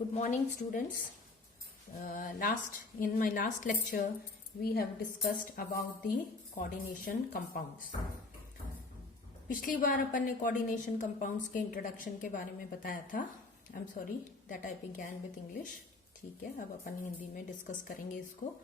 Good morning, students. In my last lecture, we have discussed about the coordination compounds. पिछली बार अपन ने coordination compounds के introduction के बारे में बताया था. I'm sorry that I began with English. ठीक है, अब अपन हिंदी में डिस्कस करेंगे इसको.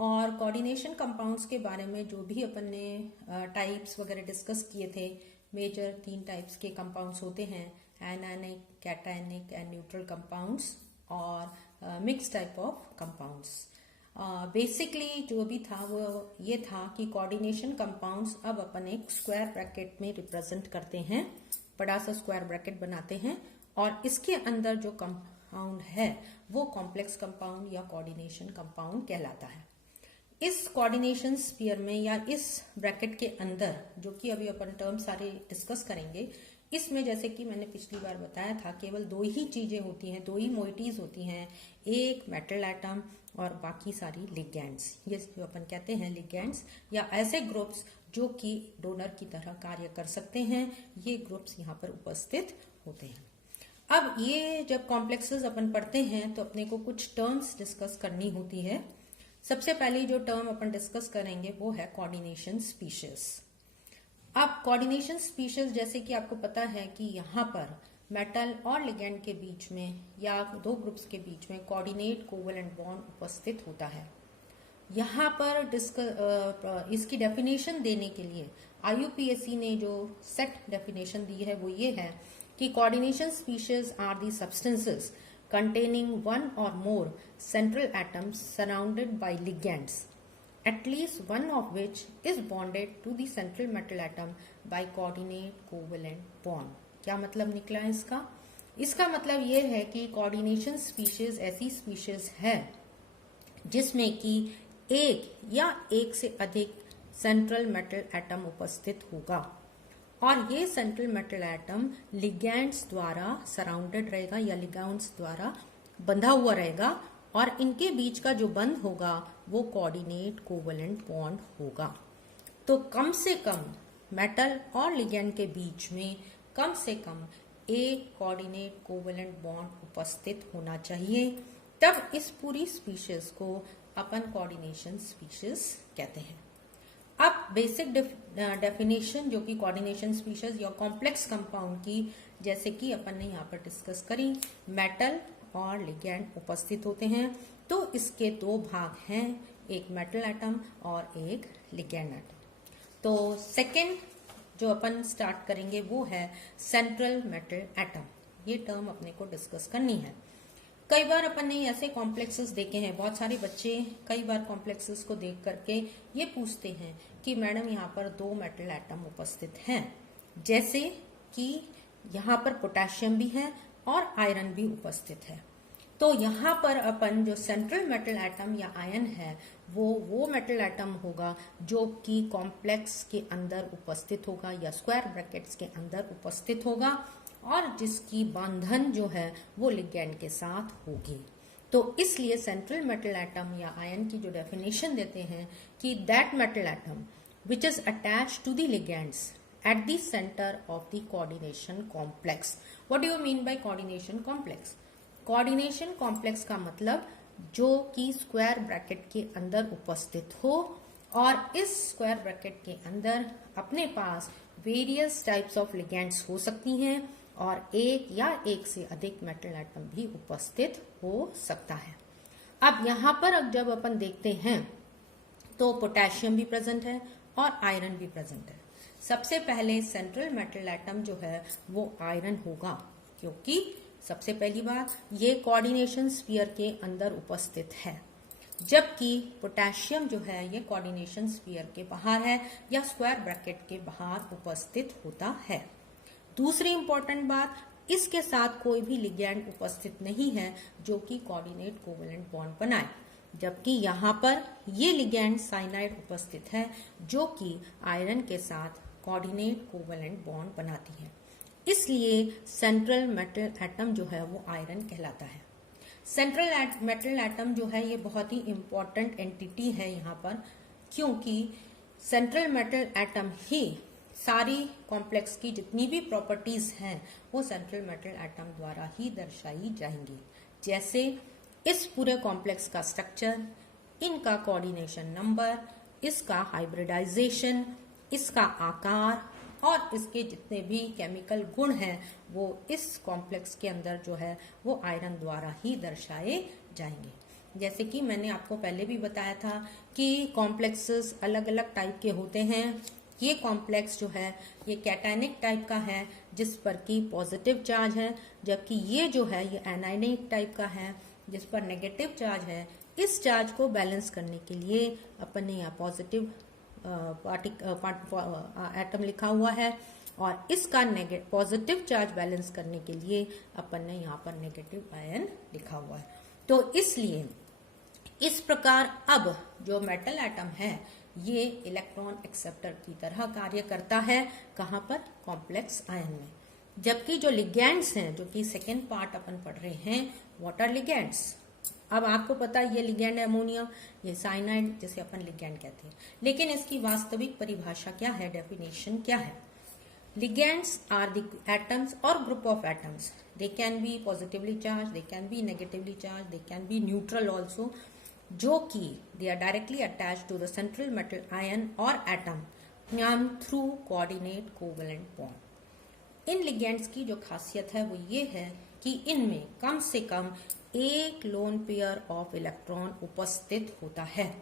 और coordination compounds के बारे में जो भी अपन ने टाइप्स वगैरह डिस्कस किए थे, मेजर 3 टाइप्स के कंपाउंड्स होते हैं, anionic, cationic and neutral compounds और mix type of compounds. Basically जो भी था वो ये था कि कोऑर्डिनेशन कंपाउंड्स अब अपन एक स्क्वायर ब्रैकेट में रिप्रेजेंट करते हैं, बड़ा सा स्क्वायर ब्रैकेट बनाते हैं और इसके अंदर जो कंपाउंड है वो कॉम्प्लेक्स कंपाउंड या कोऑर्डिनेशन कंपाउंड कहलाता है. इस कोऑर्डिनेशन स्फीयर में या इस ब्रैकेट के अंदर, जो कि अभी अपन टर्म सारे डिस्कस करेंगे, इसमें जैसे कि मैंने पिछली बार बताया था, केवल 2 ही चीजें होती हैं, 2 ही मोइटीज होती हैं, एक मेटल एटम और बाकी सारी लिगेंड्स. ये जो अपन कहते हैं लिगेंड्स या ऐसे ग्रुप्स जो कि डोनर की तरह कार्य कर सकते हैं, ये ग्रुप्स यहाँ पर उपस्थित होते हैं. अब ये जब कॉम्प्लेक्सेस अपन पढ़ते हैं तो अपने को कुछ टर्म्स डिस्कस करनी होती है. सबसे पहले जो टर्म अपन डिस्कस करेंगे वो है कोऑर्डिनेशन स्पीशीज. अब कोऑर्डिनेशन स्पीशीज जैसे कि आपको पता है कि यहाँ पर मेटल और लिगेंड के बीच में या 2 ग्रुप्स के बीच में कोऑर्डिनेट कोवलेंट बॉन्ड उपस्थित होता है. यहाँ पर इसकी डेफिनेशन देने के लिए IUPAC ने जो सेट डेफिनेशन दी है वो ये है कि coordination species are the substances containing one or more central atoms surrounded by ligands, at least one of which is bonded to the central metal atom by coordinate covalent bond. क्या मतलब निकला इसका? इसका मतलब ये है कि कोऑर्डिनेशन स्पीशीज ऐसी स्पीशीज है जिसमें कि एक या एक से अधिक सेंट्रल मेटल एटम उपस्थित होगा और ये सेंट्रल मेटल एटम लिगैंड्स द्वारा सराउंडेड रहेगा या लिगैंड्स द्वारा बंधा हुआ रहेगा और इनके बीच का जो बंध होगा वो कोऑर्डिनेट कोवलेंट बॉन्ड होगा. तो कम से कम मेटल और लिगैंड के बीच में कम से कम एक कोऑर्डिनेट कोवलेंट बॉन्ड उपस्थित होना चाहिए, तब इस पूरी स्पीशीज को अपन कोऑर्डिनेशन स्पीशीज कहते हैं. अब बेसिक डेफिनेशन जो कि कोऑर्डिनेशन स्पीशीज या कॉम्प्लेक्स कंपाउंड की, जैसे कि अपन ने यहाँ पर डिस्कस करी, मेटल और लिगैंड उपस्थित होते हैं तो इसके 2 भाग हैं, एक मेटल एटम और एक लिगैंड एटम. तो सेकंड जो अपन स्टार्ट करेंगे वो है सेंट्रल मेटल एटम. ये टर्म अपने को डिस्कस करनी है. कई बार अपन ने ऐसे कॉम्प्लेक्सेस देखे हैं, बहुत सारे बच्चे कई बार कॉम्प्लेक्सेस को देख करके ये पूछते हैं कि मैडम यहाँ पर 2 मेटल एटम उपस्थित हैं, जैसे कि यहाँ पर पोटेशियम भी है और आयरन भी उपस्थित है. तो यहाँ पर अपन जो सेंट्रल मेटल एटम या आयन है वो मेटल एटम होगा जो कि कॉम्प्लेक्स के अंदर उपस्थित होगा या स्क्वायर ब्रैकेट्स के अंदर उपस्थित होगा और जिसकी बंधन जो है वो लिगैंड के साथ होगी. तो इसलिए सेंट्रल मेटल एटम या आयन की जो डेफिनेशन देते हैं कि that metal atom which is attached to the ligands at the centre of the coordination complex. What do you mean by coordination complex? Coordination complex का मतलब जो कि स्क्वायर ब्रैकेट के अंदर उपस्थित हो और इस स्क्वायर ब्रैकेट के अंदर अपने पास वेरियस टाइप्स ऑफ लिगैंड्स हो सकती हैं और एक या एक से अधिक मेटल एटम भी उपस्थित हो सकता है. अब यहाँ पर जब अपन देखते हैं तो पोटेशियम भी प्रेजेंट है और आयरन भी प्रेजेंट है. सबसे पहले सेंट्रल मेटल एटम जो है वो आयरन होगा, क्योंकि सबसे पहली बात ये कोऑर्डिनेशन स्फीयर के अंदर उपस्थित है, जबकि पोटेशियम जो है ये कोऑर्डिनेशन स्फीयर के बाहर है या स्क्वायर ब्रैकेट के बाहर उपस्थित होता है. दूसरी इंपॉर्टेंट बात, इसके साथ कोई भी लिगैंड उपस्थित नहीं है जो कि कोऑर्डिनेट कोवलेंट बॉन्ड बनाए, जबकि यहाँ पर ये लिगैंड साइनाइड उपस्थित है जो कि आयरन के साथ कोऑर्डिनेट कोवलेंट बॉन्ड बनाती है. इसलिए सेंट्रल मेटल एटम जो है वो आयरन कहलाता है. सेंट्रल मेटल एटम जो है ये बहुत ही इंपॉर्टेंट एंटिटी है यहाँ पर, क्योंकि सेंट्रल मेटल एटम ही सारी कॉम्प्लेक्स की जितनी भी प्रॉपर्टीज हैं वो सेंट्रल मेटल एटम द्वारा ही दर्शाई जाएंगी. जैसे इस पूरे कॉम्प्लेक्स का स्ट्रक्चर, इनका कोऑर्डिनेशन नंबर, इसका हाइब्रिडाइजेशन, इसका आकार और इसके जितने भी केमिकल गुण हैं वो इस कॉम्प्लेक्स के अंदर जो है वो आयरन द्वारा ही दर्शाए जाएंगे। जैसे कि मैंने आपको पहले भी बताया था कि कॉम्प्लेक्सेस अलग अलग टाइप के होते हैं। ये कॉम्प्लेक्स जो है ये कैटायनिक टाइप का है जिस पर कि पॉजिटिव चार्ज है, जबकि ये जो है ये एनायनिक टाइप का है जिस पर नेगेटिव चार्ज है। इस चार्ज को बैलेंस करने के लिए अपन ने यहाँ पॉजिटिव एटम लिखा हुआ है और इसका पॉजिटिव चार्ज बैलेंस करने के लिए अपन ने यहाँ पर नेगेटिव आयन लिखा हुआ है। तो इसलिए इस प्रकार अब जो मेटल एटम है ये इलेक्ट्रॉन एक्सेप्टर की तरह कार्य करता है। कहाँ पर? कॉम्प्लेक्स आयन में। जबकि जो लिगैंड्स हैं, जो कि सेकेंड पार्ट अपन पढ़ रहे हैं, व्हाट आर लिगैंड्स। अब आपको पता है ये लिगैंड है अमोनियम, ये साइनाइड जिसे अपन लिगैंड कहते हैं, लेकिन इसकी वास्तविक परिभाषा क्या है, डेफिनेशन क्या है? Ligands are the atoms or group of atoms, they can be positively charge, they can be negatively charge, they can be neutral also, जो कि they are directly attached to the central metal ion or atom through coordinate covalent bond. इन ligands की जो खासियत है वो ये है कि इनमें कम से कम एक लोन पेयर ऑफ इलेक्ट्रॉन उपस्थित होता है,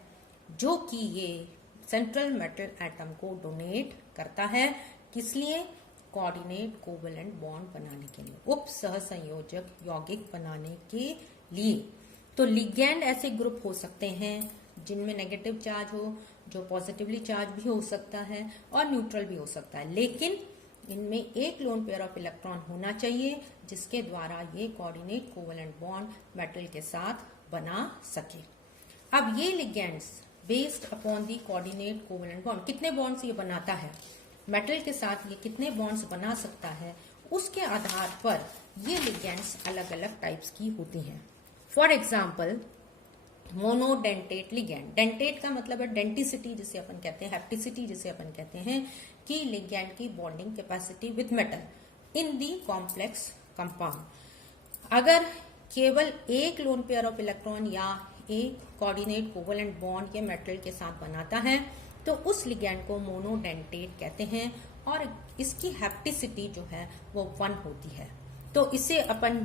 जो कि ये सेंट्रल मेटल एटम को डोनेट करता है। किस लिए? कोऑर्डिनेट कोवेलेंट बॉन्ड बनाने के लिए, उप सहसंयोजक यौगिक बनाने के लिए। तो लिगैंड ऐसे ग्रुप हो सकते हैं जिनमें नेगेटिव चार्ज हो, जो पॉजिटिवली चार्ज भी हो सकता है और न्यूट्रल भी हो सकता है, लेकिन इनमें एक लोन पेयर ऑफ इलेक्ट्रॉन होना चाहिए जिसके द्वारा ये कोऑर्डिनेट कोवेलेंट बॉन्ड मेटल के साथ बना सके। अब ये ligands based upon the coordinate covalent bond, कितने बॉन्ड्स ये बनाता है मेटल के साथ, ये कितने बॉन्ड्स बना सकता है, उसके आधार पर ये लिगैंड्स अलग अलग टाइप्स की होती हैं। For example monodentate ligand, dentate का मतलब है डेंटिसिटी जिसे अपन कहते हैं, हैप्टिसिटी जिसे अपन कहते हैं, कि लिगैंड की bonding capacity with metal in the complex compound. अगर केवल एक लोन पेयर ऑफ इलेक्ट्रॉन या एक कोऑर्डिनेट कोवेलेंट बॉन्ड ये मेटल के साथ बनाता है तो उस लिगैंड को मोनोडेंटेट कहते हैं और इसकी हैप्टिसिटी जो है वो 1 होती है। तो इसे अपन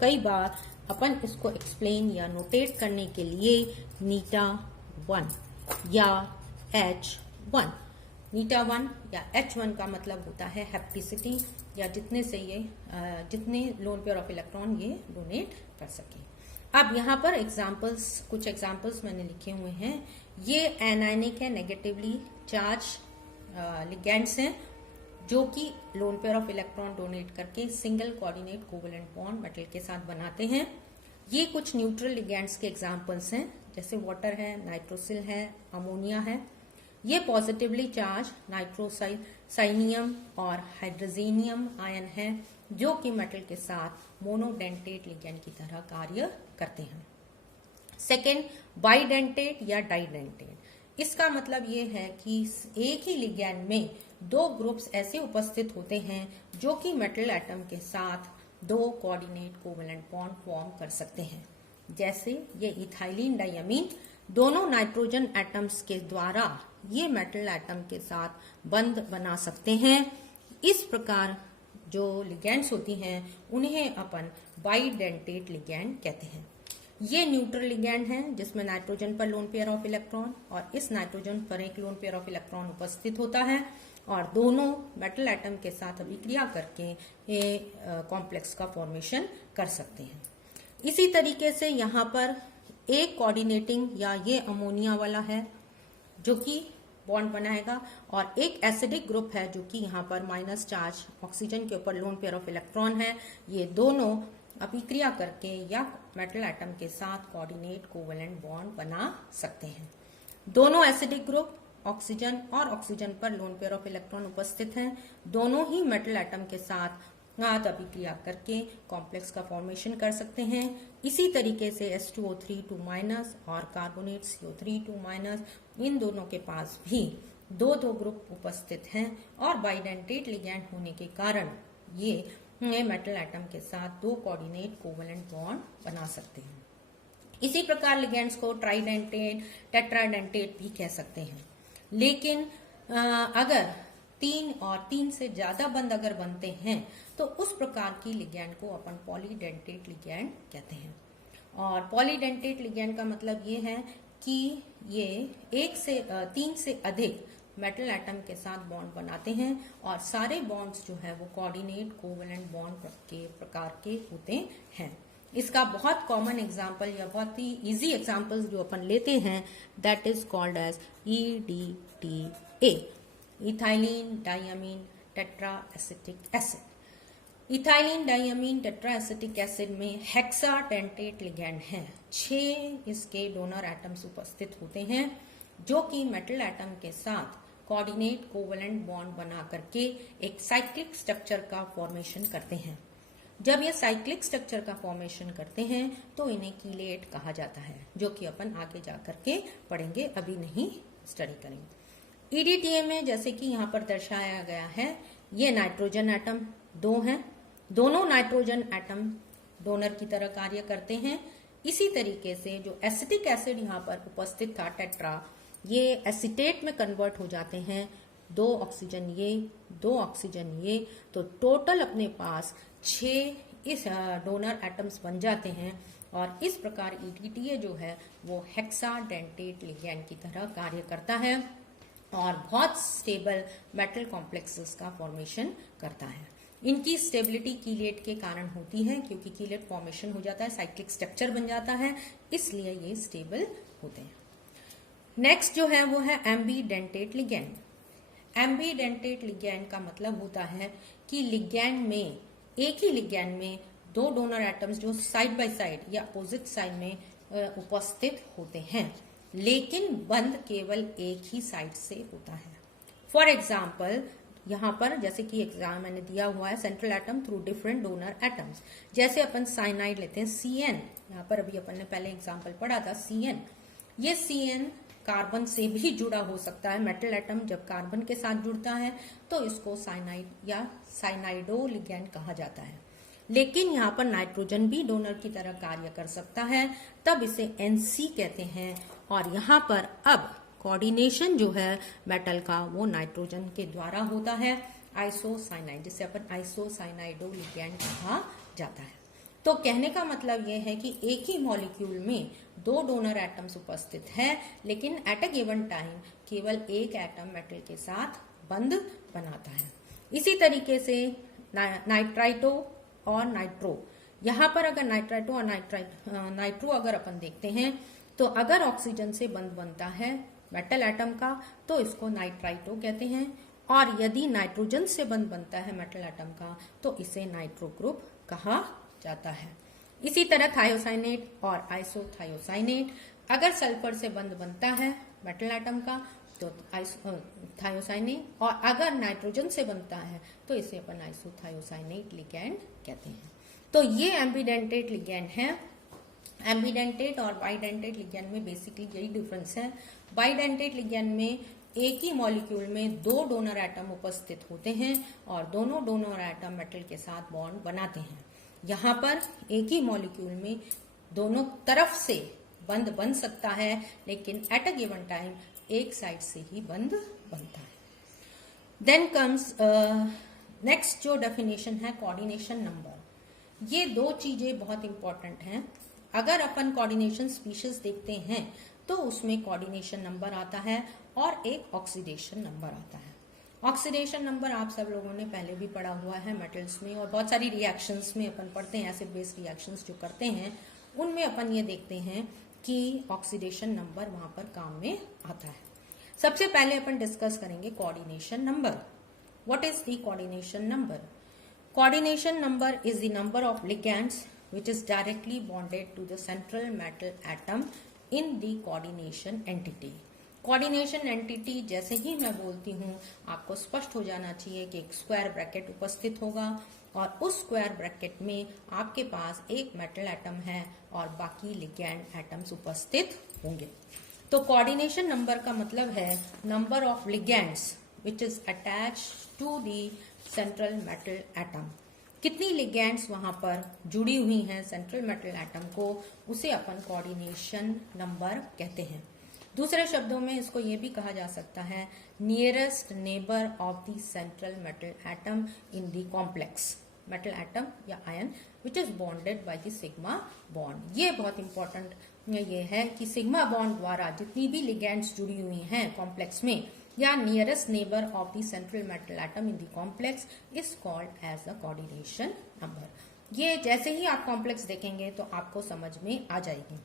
कई बार अपन इसको एक्सप्लेन या नोटेट करने के लिए नीटा 1 या H1, नीटा 1 या H1 का मतलब होता है हैप्टिसिटी, या जितने से ये जितने लोन पेयर ऑफ इलेक्ट्रॉन ये डोनेट कर सके। अब यहाँ पर कुछ एग्जाम्पल्स मैंने लिखे हुए हैं। ये एनायनिक है, नेगेटिवली चार्ज लिगैंड्स हैं जो कि lone pair of electron donate करके single coordinate covalent bond metal के साथ बनाते हैं। ये कुछ न्यूट्रल लिगैंड्स के एग्जांपल्स हैं, जैसे वाटर है, नाइट्रोसिल है, अमोनिया है। ये पॉजिटिवली चार्ज नाइट्रोसाइनियम और हाइड्रोजेनियम आयन है जो कि मेटल के साथ मोनोडेंटेट लिगैंड की तरह कार्य करते हैं। सेकेंड, बाइडेंटेट या डाइडेंटेट, इसका मतलब ये है कि एक ही लिगैंड में 2 ग्रुप्स ऐसे उपस्थित होते हैं जो कि मेटल एटम के साथ 2 कोऑर्डिनेट कोवेलेंट बॉन्ड फॉर्म कर सकते हैं। जैसे ये इथाइलिन डाइअमीन, दोनों नाइट्रोजन एटम्स के द्वारा ये मेटल एटम के साथ बंध बना सकते हैं। इस प्रकार जो लिगैंड्स होती हैं उन्हें अपन बाइडेंटेट लिगैंड कहते हैं। ये न्यूट्रल लिगैंड है जिसमें नाइट्रोजन पर लोन पेयर ऑफ इलेक्ट्रॉन और इस नाइट्रोजन पर एक लोन पेयर ऑफ इलेक्ट्रॉन उपस्थित होता है और दोनों मेटल एटम के साथ अभिक्रिया करके ये कॉम्प्लेक्स का फॉर्मेशन कर सकते हैं। इसी तरीके से यहाँ पर एक कोऑर्डिनेटिंग या ये अमोनिया वाला है जो कि बॉन्ड बनाएगा और एक एसिडिक ग्रुप है जो कि यहाँ पर माइनस चार्ज ऑक्सीजन के ऊपर लोन पेयर ऑफ इलेक्ट्रॉन है। ये दोनों अभिक्रिया करके या मेटल एटम के साथ कोऑर्डिनेट कोवेलेंट बॉन्ड बना सकते हैं। दोनों एसिडिक ग्रुप ऑक्सीजन और ऑक्सीजन पर लोन पेयर ऑफ इलेक्ट्रॉन उपस्थित हैं। दोनों ही मेटल एटम के साथ अभिक्रिया करके कॉम्प्लेक्स का फॉर्मेशन कर सकते हैं। इसी तरीके से H2O3 2- और कार्बोनेट CO3 2-, इन दोनों के पास भी 2 ग्रुप उपस्थित हैं और बाइडेंटेट लिगैंड होने के कारण ये मेटल एटम के साथ दो कोऑर्डिनेट कोवेलेंट बॉन्ड बना सकते हैं। इसी प्रकार लिगेंड्स को ट्राइडेंटेट, टेट्राडेंटेट भी कह सकते हैं। लेकिन अगर 3 और 3 से ज्यादा बंध अगर बनते हैं तो उस प्रकार की लिगेंड को अपन पॉलीडेंटेट लिगेंड कहते हैं। और पॉलीडेंटेट लिगेंड का मतलब ये है कि ये 3 से अधिक मेटल एटम के साथ बॉन्ड बनाते हैं और सारे बॉन्ड्स जो है वो कोऑर्डिनेट कोवेलेंट बॉन्ड के प्रकार के होते हैं। इसका बहुत कॉमन एग्जाम्पल या बहुत ही इजी एग्जाम्पल जो अपन लेते हैं that is called as EDTA, ethylene diamine tetra acetic acid. Ethylene diamine tetra acetic acid में हेक्साडेंटेट लिगेंड है। 6 इसके डोनर एटम्स उपस्थित होते हैं जो कि मेटल एटम के साथ कोऑर्डिनेट कोवेलेंट बॉन्ड बना करके एक साइक्लिक स्ट्रक्चर का फॉर्मेशन करते हैं। जब ये साइक्लिक स्ट्रक्चर का फॉर्मेशन करते हैं तो इन्हें कीलेट कहा जाता है, जो कि अपन आगे जाकर के पढ़ेंगे, अभी नहीं स्टडी करेंगे। EDTA में जैसे कि यहाँ पर दर्शाया गया है, ये नाइट्रोजन एटम 2 हैं, दोनों नाइट्रोजन एटम डोनर की तरह कार्य करते हैं। इसी तरीके से जो एसिटिक एसिड यहाँ पर उपस्थित था टेट्रा, ये एसिटेट में कन्वर्ट हो जाते हैं, 2 ऑक्सीजन ये 2 ऑक्सीजन ये, तो टोटल अपने पास 6 इस डोनर एटम्स बन जाते हैं और इस प्रकार EDTA जो है वो हेक्साडेंटेट लिगेंड की तरह कार्य करता है और बहुत स्टेबल मेटल कॉम्प्लेक्सेस का फॉर्मेशन करता है। इनकी स्टेबिलिटी कीलेट के कारण होती है, क्योंकि कीलेट फॉर्मेशन हो जाता है, साइक्लिक स्ट्रक्चर बन जाता है, इसलिए ये स्टेबल होते हैं। नेक्स्ट जो है वो है एम्बीडेंटेट लिगेंड। एम्बीडेंटेट लिगेंड का मतलब होता है कि लिगेंड में, एक ही लिगेंड में 2 डोनर एटम्स जो साइड बाय साइड या अपोजिट साइड में उपस्थित होते हैं, लेकिन बंध केवल एक ही साइड से होता है। फॉर एग्जाम्पल यहाँ पर जैसे कि एग्जाम मैंने दिया हुआ है, central atom through different donor atoms. जैसे अपन साइनाइड लेते हैं CN, यहाँ पर अभी अपन ने पहले एग्जाम्पल पढ़ा था CN। ये CN कार्बन से भी जुड़ा हो सकता है। मेटल एटम जब कार्बन के साथ जुड़ता है तो इसको साइनाइड या साइनाइडो लिगेंड कहा जाता है। लेकिन यहाँ पर नाइट्रोजन भी डोनर की तरह कार्य कर सकता है, तब इसे NC कहते हैं। और यहाँ पर अब कोऑर्डिनेशन जो है मेटल का वो नाइट्रोजन के द्वारा होता है, आइसोसाइनाइड, जिसे अपन आइसोसाइनाइडो लिगेंड कहा जाता है। तो कहने का मतलब यह है कि एक ही मॉलिक्यूल में 2 डोनर एटम्स उपस्थित है, लेकिन एट अ गिवन टाइम केवल एक एटम मेटल के साथ बंध बनाता है। इसी तरीके से नाइट्राइटो और नाइट्रो, यहाँ पर अगर नाइट्राइटो और नाइट्रो अगर अपन देखते हैं तो अगर ऑक्सीजन से बंध बनता है मेटल एटम का तो इसको नाइट्राइटो कहते हैं, और यदि नाइट्रोजन से बंध बनता है मेटल एटम का तो इसे नाइट्रो ग्रुप कहा जाता है। इसी तरह थायोसाइनेट और आइसोथायोसाइनेट, अगर सल्फर से बंध बनता है मेटल एटम का तो थायोसाइनेट, और अगर नाइट्रोजन से बनता है तो इसे अपन आइसोथायोसाइनेट लिगेंड कहते हैं। तो ये एम्बीडेंटेट लिगेंड है। एम्बीडेंटेट और बाइडेंटेट लिगेंड में बेसिकली यही डिफरेंस है। बाइडेंटेट लिगेंड में एक ही मॉलिक्यूल में 2 डोनर एटम उपस्थित होते हैं और दोनों डोनर एटम मेटल के साथ बॉन्ड बनाते हैं। यहाँ पर एक ही मॉलिक्यूल में दोनों तरफ से बंध बन सकता है, लेकिन एट अ गिवन टाइम एक साइड से ही बंध बनता है। देन कम्स नेक्स्ट जो डेफिनेशन है कोऑर्डिनेशन नंबर। ये 2 चीजें बहुत इंपॉर्टेंट हैं। अगर अपन कोऑर्डिनेशन स्पीशीज देखते हैं तो उसमें कोऑर्डिनेशन नंबर आता है और एक ऑक्सीडेशन नंबर आता है। ऑक्सीडेशन नंबर आप सब लोगों ने पहले भी पढ़ा हुआ है मेटल्स में, और बहुत सारी रिएक्शंस में अपन पढ़ते हैं, एसिड बेस रिएक्शंस जो करते हैं उनमें अपन ये देखते हैं कि ऑक्सीडेशन नंबर वहां पर काम में आता है। सबसे पहले अपन डिस्कस करेंगे coordination number. What is the coordination number? Coordination number is the number of ligands which is directly bonded to the central metal atom in the coordination entity. Coordination entity जैसे ही मैं बोलती हूँ आपको स्पष्ट हो जाना चाहिए कि एक स्क्वायर ब्रैकेट उपस्थित होगा और उस स्क्वायर ब्रैकेट में आपके पास एक मेटल एटम है और बाकी लिगेंड एटम्स उपस्थित होंगे। तो कोऑर्डिनेशन नंबर का मतलब है number of ligands which is attached to the central metal atom. कितनी लिगेंड्स वहां पर जुड़ी हुई हैं सेंट्रल मेटल एटम को, उसे अपन कोऑर्डिनेशन नंबर कहते हैं। दूसरे शब्दों में इसको ये भी कहा जा सकता है nearest neighbour of the central metal atom in the complex metal atom या ion which is bonded by the sigma bond. ये बहुत इंपॉर्टेंट ये है कि सिग्मा बॉन्ड द्वारा जितनी भी लिगेंड्स जुड़ी हुई हैं कॉम्प्लेक्स में या nearest neighbour of the central metal atom in the complex is called as the coordination number. ये जैसे ही आप कॉम्प्लेक्स देखेंगे तो आपको समझ में आ जाएगी।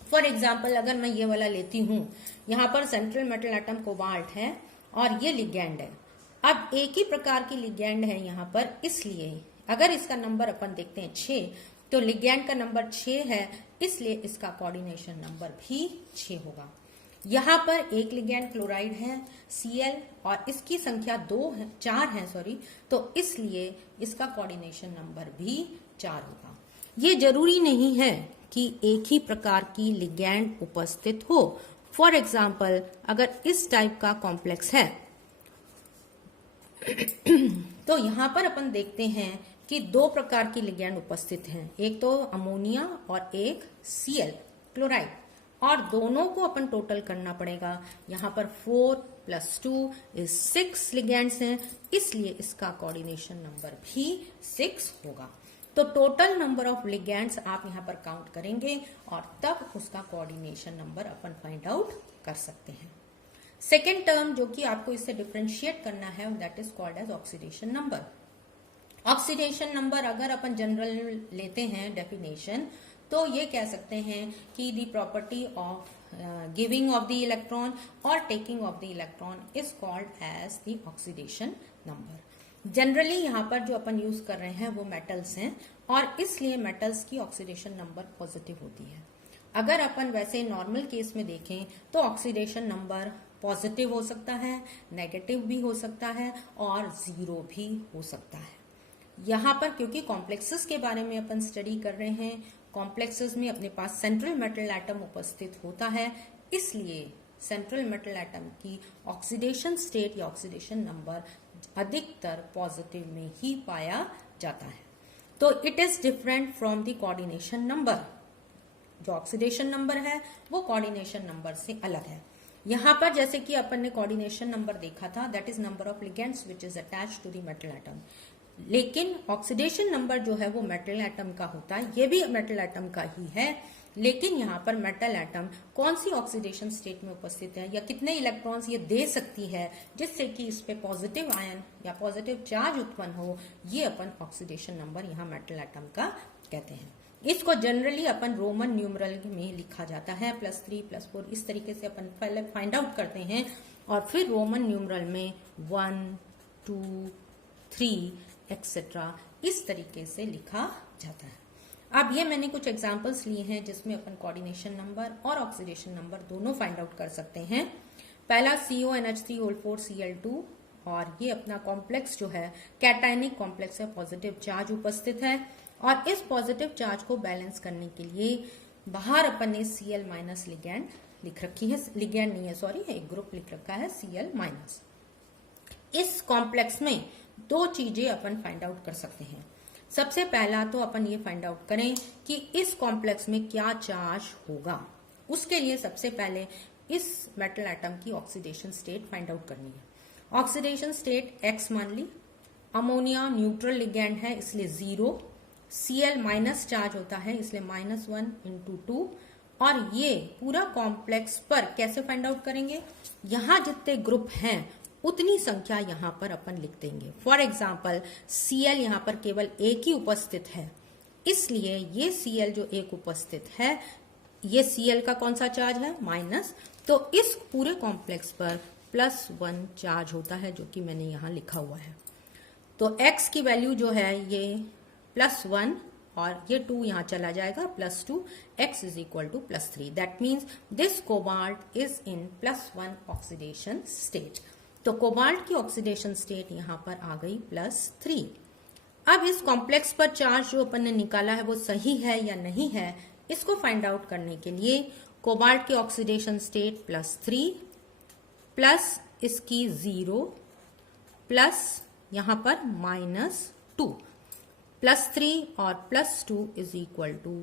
फॉर एग्जाम्पल अगर मैं ये वाला लेती हूं, यहाँ पर सेंट्रल मेटल एटम कोबाल्ट है और ये लिगेंड है। अब एक ही प्रकार की लिगेंड है यहाँ पर, इसलिए अगर इसका नंबर अपन देखते हैं 6, तो लिगेंड का नंबर 6 है, इसलिए इसका कोऑर्डिनेशन नंबर भी 6 होगा। यहाँ पर एक लिगेंड क्लोराइड है Cl और इसकी संख्या 4 है सॉरी, तो इसलिए इसका कोऑर्डिनेशन नंबर भी 4 होगा। ये जरूरी नहीं है कि एक ही प्रकार की लिगेंड उपस्थित हो। फॉर एग्जाम्पल अगर इस टाइप का कॉम्प्लेक्स है तो यहां पर अपन देखते हैं कि 2 प्रकार की लिगेंड उपस्थित हैं, एक तो अमोनिया और एक Cl क्लोराइड, और दोनों को अपन टोटल करना पड़ेगा। यहां पर 4 + 2 = 6 लिगेंड्स हैं, इसलिए इसका कोऑर्डिनेशन नंबर भी 6 होगा। तो टोटल नंबर ऑफ लिगेंड्स आप यहां पर काउंट करेंगे और तब उसका कोऑर्डिनेशन नंबर अपन फाइंड आउट कर सकते हैं। सेकेंड टर्म जो कि आपको इससे डिफरेंशिएट करना है that is called as oxidation number. Oxidation number अगर अपन जनरल लेते हैं डेफिनेशन, तो ये कह सकते हैं कि the property of giving off the electron और taking off the electron is called as the oxidation number. Generally यहाँ पर जो अपन यूज कर रहे हैं वो मेटल्स हैं और इसलिए मेटल्स की ऑक्सीडेशन नंबर पॉजिटिव होती है। अगर अपन वैसे नॉर्मल केस में देखें तो ऑक्सीडेशन नंबर पॉजिटिव हो सकता है, नेगेटिव भी हो सकता है और 0 भी हो सकता है। यहाँ पर क्योंकि कॉम्प्लेक्सेस के बारे में अपन स्टडी कर रहे हैं, कॉम्प्लेक्सेस में अपने पास सेंट्रल मेटल एटम उपस्थित होता है, इसलिए सेंट्रल मेटल एटम की ऑक्सीडेशन स्टेट या ऑक्सीडेशन नंबर अधिकतर पॉजिटिव में ही पाया जाता है। तो it is different from the coordination number. जो ऑक्सीडेशन नंबर है वो कोऑर्डिनेशन नंबर से अलग है। यहाँ पर जैसे कि अपन ने कोऑर्डिनेशन नंबर देखा था that is number of ligands which is attached to the metal atom, लेकिन ऑक्सीडेशन नंबर जो है वो मेटल एटम का होता है, ये भी मेटल एटम का ही है, लेकिन यहाँ पर मेटल एटम कौन सी ऑक्सीडेशन स्टेट में उपस्थित है या कितने इलेक्ट्रॉन्स ये दे सकती है जिससे कि इस पे पॉजिटिव आयन या पॉजिटिव चार्ज उत्पन्न हो, ये अपन ऑक्सीडेशन नंबर यहाँ मेटल एटम का कहते हैं। इसको जनरली अपन रोमन न्यूमरल में लिखा जाता है +3 +4, इस तरीके से अपन पहले फाइंड आउट करते हैं और फिर रोमन न्यूमरल में 1 2 3 एक्सेट्रा इस तरीके से लिखा जाता है। अब ये मैंने कुछ एग्जांपल्स लिए हैं जिसमें अपन कोऑर्डिनेशन नंबर और ऑक्सीडेशन नंबर दोनों फाइंड आउट कर सकते हैं। पहला CONH3O4 Cl2, और ये अपना कॉम्प्लेक्स जो है कैटायनिक कॉम्प्लेक्स है, पॉजिटिव चार्ज उपस्थित है और इस पॉजिटिव चार्ज को बैलेंस करने के लिए बाहर अपन ने Cl- लिगेंड लिख रखी है, लिगेंड नहीं है सॉरी, एक ग्रुप लिख रखा है Cl-। इस कॉम्प्लेक्स में 2 चीजें अपन फाइंड आउट कर सकते हैं। सबसे पहला तो अपन ये फाइंड आउट करें कि इस कॉम्प्लेक्स में क्या चार्ज होगा। उसके लिए सबसे पहले इस मेटल एटम की ऑक्सीडेशन स्टेट फाइंड आउट करनी है। ऑक्सीडेशन स्टेट X मान ली, अमोनिया न्यूट्रल लिगेंड है इसलिए 0, Cl- चार्ज होता है इसलिए -1 × 2, और ये पूरा कॉम्प्लेक्स पर कैसे फाइंड आउट करेंगे, यहां जितने ग्रुप हैं उतनी संख्या यहां पर अपन लिख देंगे। फॉर एग्जाम्पल Cl यहां पर केवल एक ही उपस्थित है, इसलिए ये Cl जो एक उपस्थित है, ये Cl का कौन सा चार्ज है माइनस, तो इस पूरे कॉम्प्लेक्स पर +1 चार्ज होता है जो कि मैंने यहां लिखा हुआ है। तो X की वैल्यू जो है ये +1 और ये 2 यहां चला जाएगा +2, X = +3। That means this cobalt is in +1 oxidation state. तो कोबाल्ट की ऑक्सीडेशन स्टेट यहां पर आ गई +3। अब इस कॉम्प्लेक्स पर चार्ज जो अपन ने निकाला है वो सही है या नहीं है, इसको फाइंड आउट करने के लिए कोबाल्ट की ऑक्सीडेशन स्टेट +3 प्लस इसकी 0 प्लस यहां पर -2, +3 और +2 इज इक्वल टू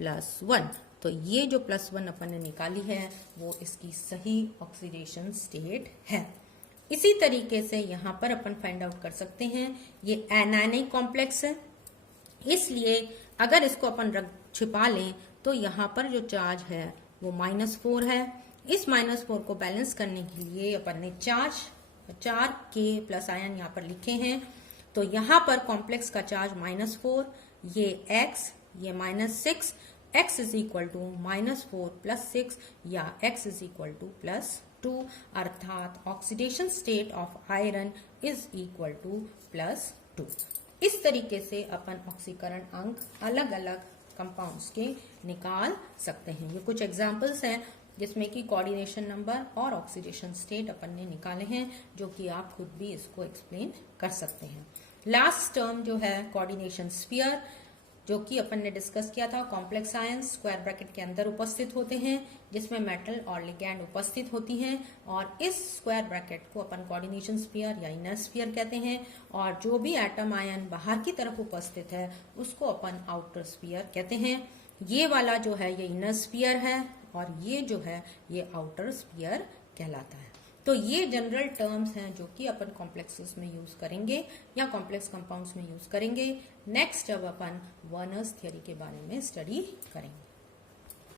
+1। तो ये जो +1 अपन ने निकाली है वो इसकी सही ऑक्सीडेशन स्टेट है। इसी तरीके से यहां पर अपन फाइंड आउट कर सकते हैं, ये एनायनिक कॉम्प्लेक्स है, इसलिए अगर इसको अपन छिपा लें तो यहाँ पर जो चार्ज है वो -4 है। इस -4 को बैलेंस करने के लिए अपन ने चार के प्लस आयन यहाँ पर लिखे हैं। तो यहाँ पर कॉम्प्लेक्स का चार्ज -4, ये x, ये -6, x इज इक्वल टू -4 + 6 या x इज इक्वल टू +2, अर्थात oxidation state of iron is equal to +2। इस तरीके से अपन ऑक्सीकरण अंक अलग अलग कंपाउंड्स के निकाल सकते हैं। ये कुछ एग्जांपल्स हैं जिसमें कि कोऑर्डिनेशन नंबर और ऑक्सीडेशन स्टेट अपन ने निकाले हैं, जो कि आप खुद भी इसको एक्सप्लेन कर सकते हैं। लास्ट टर्म जो है कोऑर्डिनेशन स्फीयर, जो कि अपन ने डिस्कस किया था, कॉम्प्लेक्स आयंस स्क्वायर ब्रैकेट के अंदर उपस्थित होते हैं, जिसमें मेटल और लिगैंड उपस्थित होती हैं, और इस स्क्वायर ब्रैकेट को अपन कोऑर्डिनेशन स्फीयर या इनर स्फीयर कहते हैं, और जो भी एटम आयन बाहर की तरफ उपस्थित है उसको अपन आउटर स्फीयर कहते हैं। ये वाला जो है ये इनर स्फीयर है और ये जो है ये आउटर स्फीयर कहलाता है। तो ये जनरल टर्म्स हैं जो कि अपन कॉम्प्लेक्सेस में यूज करेंगे या कॉम्प्लेक्स कंपाउंड्स में यूज करेंगे नेक्स्ट जब अपन वर्नर्स थ्योरी के बारे में स्टडी करेंगे।